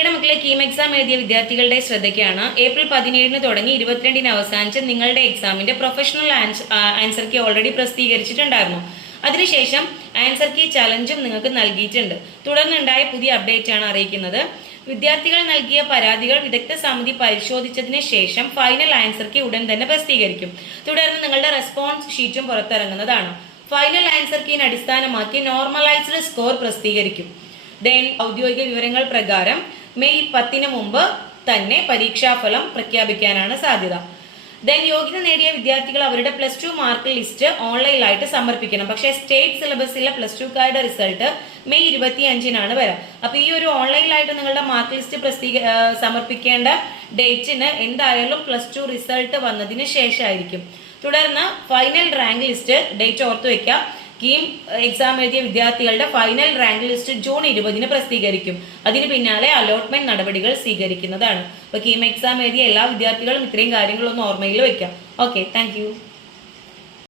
ഇടമക്കളെ KEAM exam എഴുതിയ വിദ്യാർത്ഥികളുടെ ശ്രദ്ധയ്ക്കാണ്. April 17 തുടങ്ങി 22 അവസാനിച്ച് നിങ്ങളുടെ എക്സാമിന്റെ പ്രൊഫഷണൽ ആൻസർ കീ ഓൾറെഡി പ്രസിദ്ധീകരിച്ചിട്ടുണ്ടായിരുന്നു. അതിനുശേഷം ആൻസർ കീ ചലഞ്ചും നിങ്ങൾക്ക് നൽകിയിട്ടുണ്ട്. തുടർന്നുണ്ടായ പുതിയ അപ്ഡേറ്റ് ആണ് അറിയിക്കുന്നത്. വിദ്യാർത്ഥികൾ നൽകിയ പരാതികൾ വിദഗ്ധ സമിതി പരിശോധിച്ചതിന് ശേഷം ഫൈനൽ ആൻസർ കീ ഉടൻ തന്നെ പ്രസിദ്ധീകരിക്കും. തുടർന്ന് നിങ്ങളുടെ റെസ്പോൺസ് ഷീറ്റും പുറത്തിറങ്ങുന്നതാണ്. ഫൈനൽ ആൻസർ കീനെ അടിസ്ഥാനമാക്കി നോർമലൈസ്ഡ് സ്കോർ പ്രസിദ്ധീകരിക്കും. ദെൻ ഔദ്യോഗിക വിവരങ്ങൾ പ്രകാരം മെയ് 10 മുമ്പ് തന്നെ പരീക്ഷാഫലം പ്രഖ്യാപിക്കാനാണ് സാധ്യത. ദെൻ യോഗ്യത നേടിയ വിദ്യാർത്ഥികൾ അവരുടെ +2 മാർക്ക് ലിസ്റ്റ് ഓൺലൈനായിട്ട് സമർപ്പിക്കണം. പക്ഷേ സ്റ്റേറ്റ് സിലബസിലെ +2കാരുടെ റിസൾട്ട് മെയ് 25 വരാം. അപ്പൊ ഈ ഒരു ഓൺലൈനായിട്ട് നിങ്ങളുടെ മാർക്ക് ലിസ്റ്റ് സമർപ്പിക്കേണ്ട ഡേറ്റിന് എന്തായാലും +2 റിസൾട്ട് വന്നതിന് ശേഷമായിരിക്കും. തുടർന്ന് ഫൈനൽ റാങ്ക് ലിസ്റ്റ് ഡേറ്റ് ഓർത്തു വെക്കാം. കീം എക്സാം എഴുതിയ വിദ്യാർത്ഥികളുടെ ഫൈനൽ റാങ്ക് ലിസ്റ്റ് ജൂൺ 20 പ്രസിദ്ധീകരിക്കും. അതിന് പിന്നാലെ അലോട്ട്മെന്റ് നടപടികൾ സ്വീകരിക്കുന്നതാണ്. അപ്പൊ കീം എക്സാം എഴുതിയ എല്ലാ വിദ്യാർത്ഥികളും ഇത്രയും കാര്യങ്ങളൊന്ന് ഓർമ്മയിൽ വെക്കാം. Okay, thank